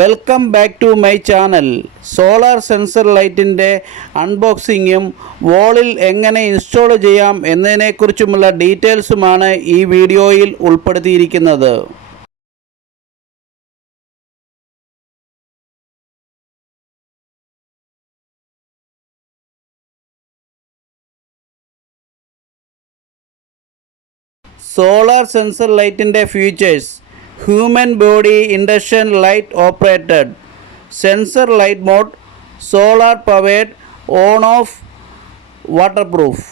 Welcome back to my channel. Solar sensor ലൈറ്റിൻ്റെ അൺബോക്സിങ്ങും വാളിൽ എങ്ങനെ ഇൻസ്റ്റാൾ ചെയ്യാം എന്നതിനെക്കുറിച്ചുമുള്ള ഡീറ്റെയിൽസുമാണ് ഈ വീഡിയോയിൽ ഉൾപ്പെടുത്തിയിരിക്കുന്നത്. സോളാർ സെൻസർ ലൈറ്റിൻ്റെ features: human body induction light operated, sensor light mode, solar powered, on off, waterproof.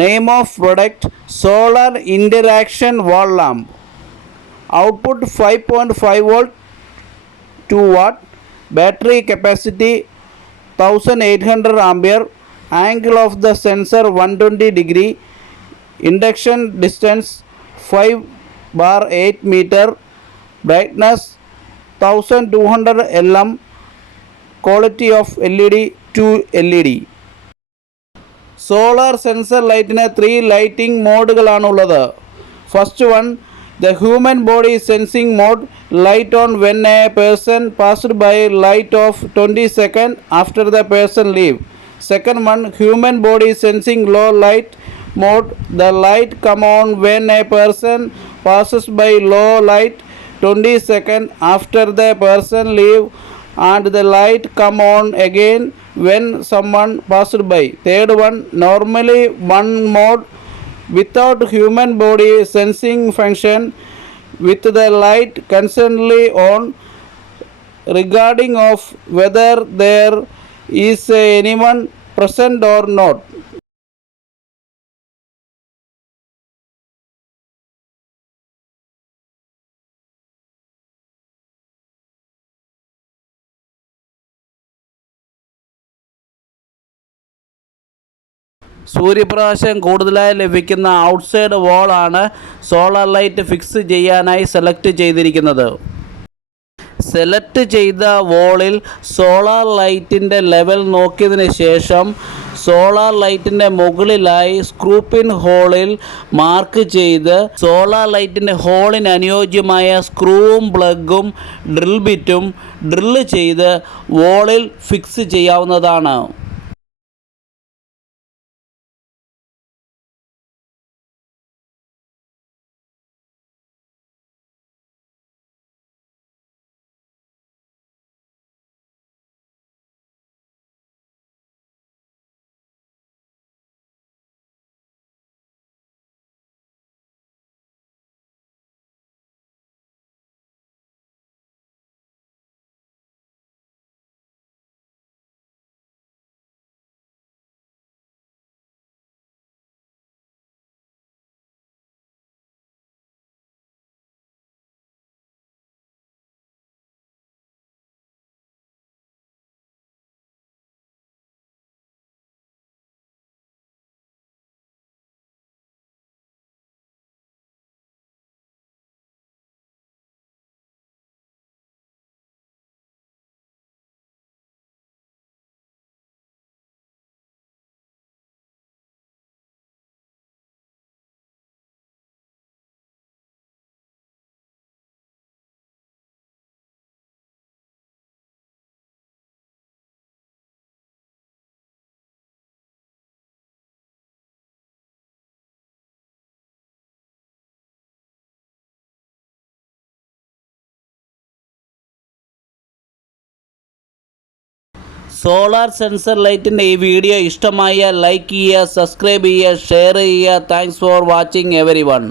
Name of product: solar interaction wall lamp. Output 5.5 volt 2 watt. Battery capacity 1800 ampere. Angle of the sensor 120 degree. Induction distance 5/8 meter. Brightness 1200 lm. Quality of LED 2 LED. Solar sensor ലൈറ്റിന് 3 lighting മോഡുകളാണുള്ളത്. First one, the human body sensing mode, light on when a person passed by, light off 20 seconds after the person leave. Second one, human body sensing low light mode, the light come on when a person passes by, low light 20 seconds after the person leave, and the light come on again when someone passed by. Third one, normally one mode without human body sensing function, with the light constantly on, regarding of whether there is anyone present or not. സൂര്യപ്രകാശം കൂടുതലായി ലഭിക്കുന്ന outside വാളാണ് solar light fix ചെയ്യാനായി select ചെയ്തിരിക്കുന്നത്. Select ചെയ്ത വാളിൽ solar ലൈറ്റിൻ്റെ level നോക്കിയതിന് ശേഷം solar ലൈറ്റിൻ്റെ മുകളിലായി സ്ക്രൂ പിൻ ഹോളിൽ മാർക്ക് ചെയ്ത് സോളാർ ലൈറ്റിൻ്റെ ഹോളിന് അനുയോജ്യമായ സ്ക്രൂവും പ്ലഗും ഡ്രിൽ ബിറ്റും ഡ്രില്ല് ചെയ്ത് വാളിൽ ഫിക്സ് ചെയ്യാവുന്നതാണ്. സോളാർ സെൻസർ ലൈറ്റിൻ്റെ ഈ വീഡിയോ ഇഷ്ടമായ ലൈക്ക് ചെയ്യുക, സബ്സ്ക്രൈബ് ചെയ്യുക, ഷെയർ ചെയ്യുക. Thanks for watching everyone.